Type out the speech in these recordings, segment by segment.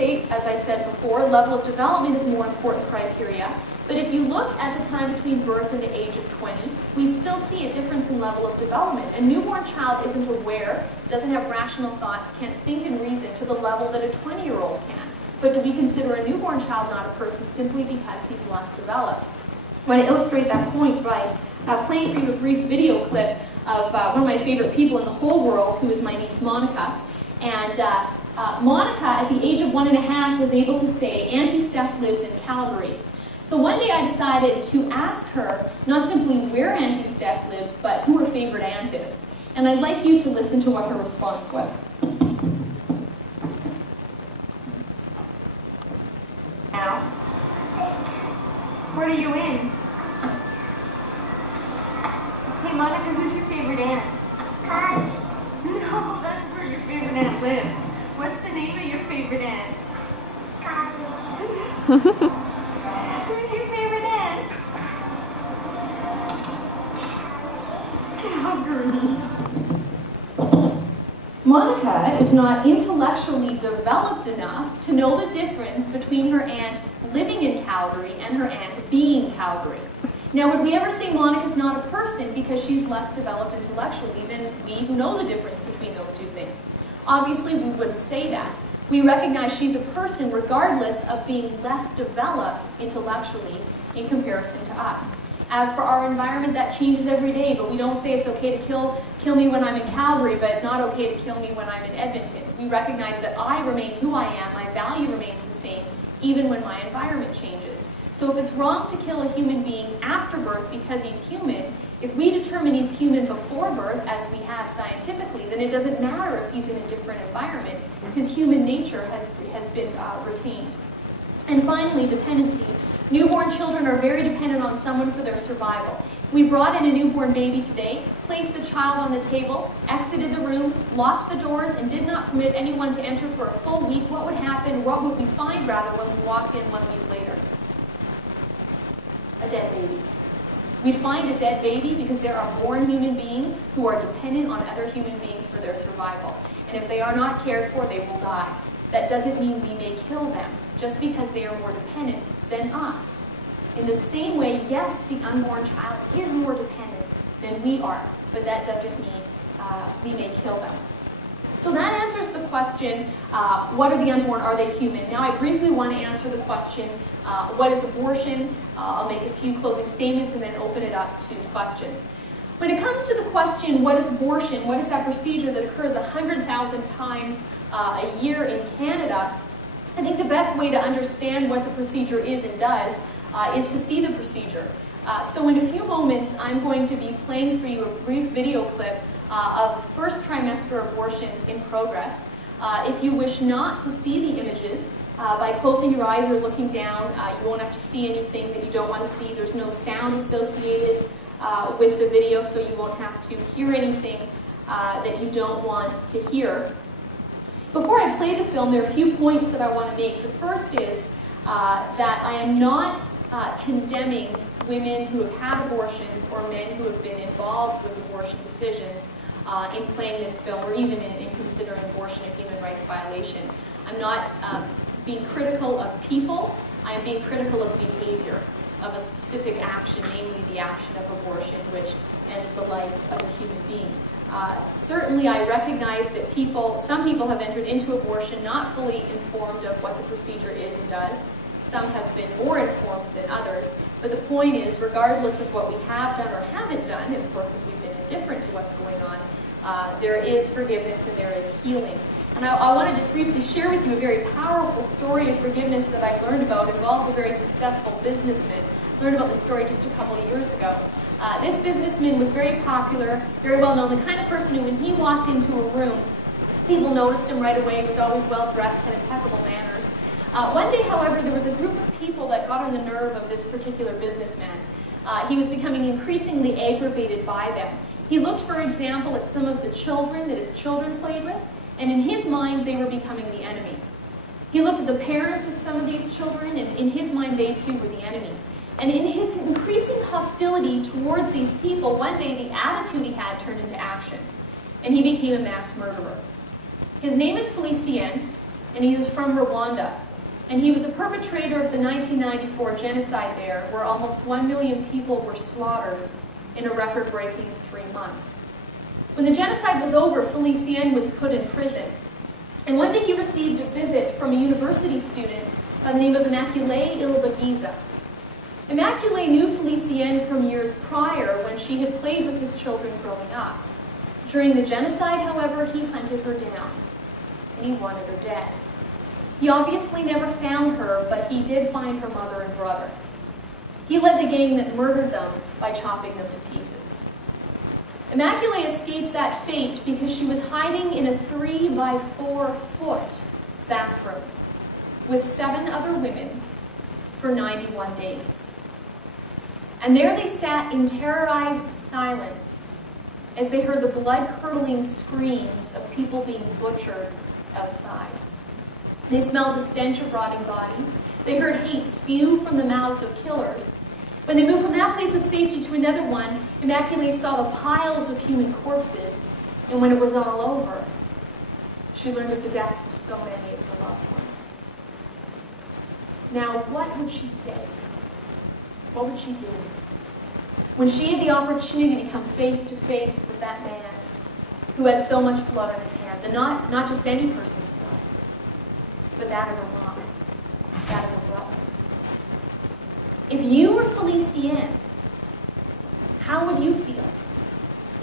say, as I said before, level of development is more important criteria. But if you look at the time between birth and the age of 20, we still see a difference in level of development. A newborn child isn't aware, doesn't have rational thoughts, can't think and reason to the level that a 20-year-old can. But do we consider a newborn child not a person simply because he's less developed? I want to illustrate that point by playing for you a brief video clip of one of my favorite people in the whole world, who is my niece Monica. And Monica, at the age of 1.5, was able to say, "Auntie Steph lives in Calgary." So one day I decided to ask her not simply where Auntie Steph lives, but who her favorite aunt is. And I'd like you to listen to what her response was. Now, what are you in? Hey Monica, who's your favorite aunt? No, that's where your favorite aunt lives. What's the name of your favorite aunt? Who's your favorite aunt? Calgary. Monica is not intellectually developed enough to know the difference between her aunt living in Calgary and her aunt being Calgary. Now, would we ever say Monica's not a person because she's less developed intellectually than we who know the difference between those two things? Obviously, we wouldn't say that. We recognize she's a person regardless of being less developed intellectually in comparison to us. As for our environment, that changes every day, but we don't say it's okay to kill me when I'm in Calgary, but not okay to kill me when I'm in Edmonton. We recognize that I remain who I am, my value remains the same, even when my environment changes. So if it's wrong to kill a human being after birth because he's human, if we determine he's human before birth, as we have scientifically, then it doesn't matter if he's in a different environment, because human nature has been retained. And finally, dependency. Newborn children are very dependent on someone for their survival. If we brought in a newborn baby today, placed the child on the table, exited the room, locked the doors, and did not permit anyone to enter for a full week, what would happen, what would we find rather, when we walked in 1 week later? A dead baby. We'd find a dead baby because there are born human beings who are dependent on other human beings for their survival. And if they are not cared for, they will die. That doesn't mean we may kill them, just because they are more dependent than us. In the same way, yes, the unborn child is more dependent than we are, but that doesn't mean we may kill them. So that answers the question, what are the unborn, are they human? Now I briefly want to answer the question, what is abortion? I'll make a few closing statements and then open it up to questions. When it comes to the question, what is abortion? What is that procedure that occurs 100,000 times a year in Canada? I think the best way to understand what the procedure is and does is to see the procedure. So in a few moments, I'm going to be playing for you a brief video clip of first trimester abortions in progress. If you wish not to see the images, by closing your eyes or looking down, you won't have to see anything that you don't want to see. There's no sound associated with the video, so you won't have to hear anything that you don't want to hear. Before I play the film, there are a few points that I want to make. The first is that I am not condemning women who have had abortions or men who have been involved with abortion decisions in playing this film, or even in considering abortion a human rights violation. I'm not being critical of people. I am being critical of behavior, of a specific action, namely the action of abortion, which ends the life of a human being. Certainly I recognize that some people have entered into abortion not fully informed of what the procedure is and does. Some have been more informed than others. But the point is, regardless of what we have done or haven't done, and of course if we've been indifferent to what's going on, there is forgiveness and there is healing. And I want to just briefly share with you a very powerful story of forgiveness that I learned about. It involves a very successful businessman. I learned about this story just a couple of years ago. This businessman was very popular, very well known, the kind of person who, when he walked into a room, people noticed him right away. He was always well dressed, had impeccable manners. One day, however, there was a group of people that got on the nerve of this particular businessman. He was becoming increasingly aggravated by them. He looked, for example, at some of the children that his children played with, and in his mind, they were becoming the enemy. He looked at the parents of some of these children, and in his mind, they too were the enemy. And in his increasing hostility towards these people, one day the attitude he had turned into action, and he became a mass murderer. His name is Felicien. and he is from Rwanda. And he was a perpetrator of the 1994 genocide there, where almost 1 million people were slaughtered in a record-breaking 3 months. When the genocide was over, Felicien was put in prison. And one day he received a visit from a university student by the name of Immaculée Ilibagiza. Immaculée knew Felicien from years prior when she had played with his children growing up. During the genocide, however, he hunted her down, and he wanted her dead. He obviously never found her, but he did find her mother and brother. He led the gang that murdered them by chopping them to pieces. Immaculée escaped that fate because she was hiding in a 3-by-4-foot bathroom with 7 other women for 91 days. And there they sat in terrorized silence as they heard the blood-curdling screams of people being butchered outside. They smelled the stench of rotting bodies. They heard hate spew from the mouths of killers. When they moved from that place of safety to another one, Immaculée saw the piles of human corpses, and when it was all over, she learned of the deaths of so many of her loved ones. Now, what would she say? What would she do? When she had the opportunity to come face to face with that man who had so much blood on his hands, and not just any person's blood, but that of her mom, that of her brother. If you were Felicien, how would you feel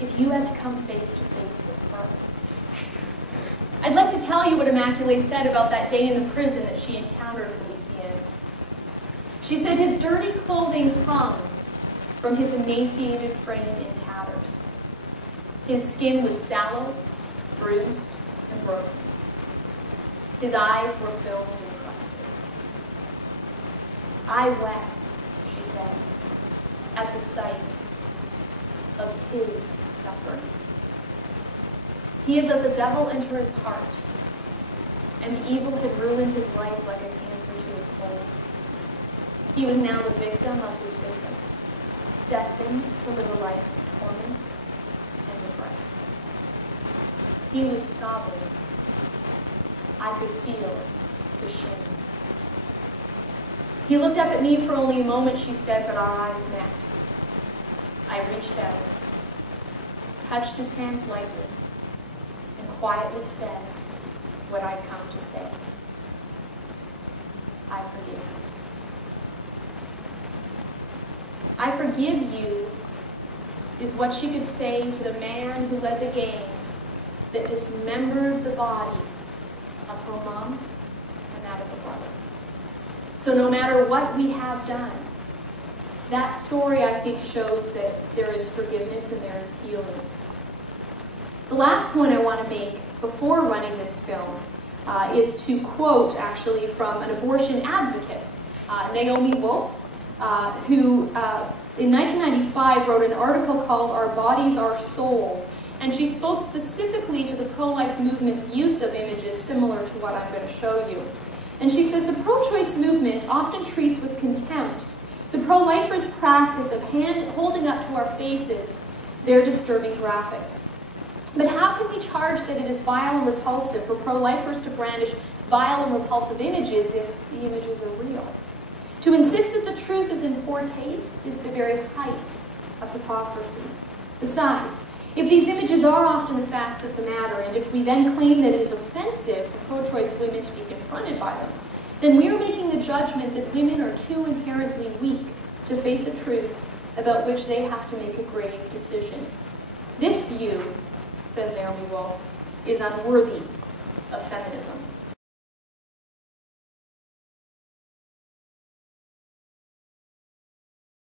if you had to come face to face with her? I'd like to tell you what Immaculée said about that day in the prison that she encountered Felicien. She said his dirty clothing hung from his emaciated frame in tatters. His skin was sallow, bruised, and broken. His eyes were filled and crusted. I wept, she said, at the sight of his suffering. He had let the devil enter his heart, and the evil had ruined his life like a cancer to his soul. He was now the victim of his victims, destined to live a life of torment and regret. He was sobbing. I could feel the shame. He looked up at me for only a moment, she said, but our eyes met. I reached out, touched his hands lightly, and quietly said what I'd come to say. I forgive you. I forgive you is what she could say to the man who led the gang that dismembered the body of her mom and that of her brother. So no matter what we have done, that story, I think, shows that there is forgiveness and there is healing. The last point I want to make before running this film is to quote, actually, from an abortion advocate, Naomi Wolf, who in 1995 wrote an article called "Our Bodies, Our Souls," and she spoke specifically to the pro-life movement's use of images similar to what I'm going to show you. And she says, the pro-choice movement often treats with contempt the pro-lifers' practice of holding up to our faces their disturbing graphics. But how can we charge that it is vile and repulsive for pro-lifers to brandish vile and repulsive images if the images are real? To insist that the truth is in poor taste is the very height of hypocrisy. Besides, if these images are often the facts of the matter, and if we then claim that it is offensive for pro-choice women to be confronted by them, then we are making the judgment that women are too inherently weak to face a truth about which they have to make a grave decision. This view, says Naomi Wolf, is unworthy of feminism.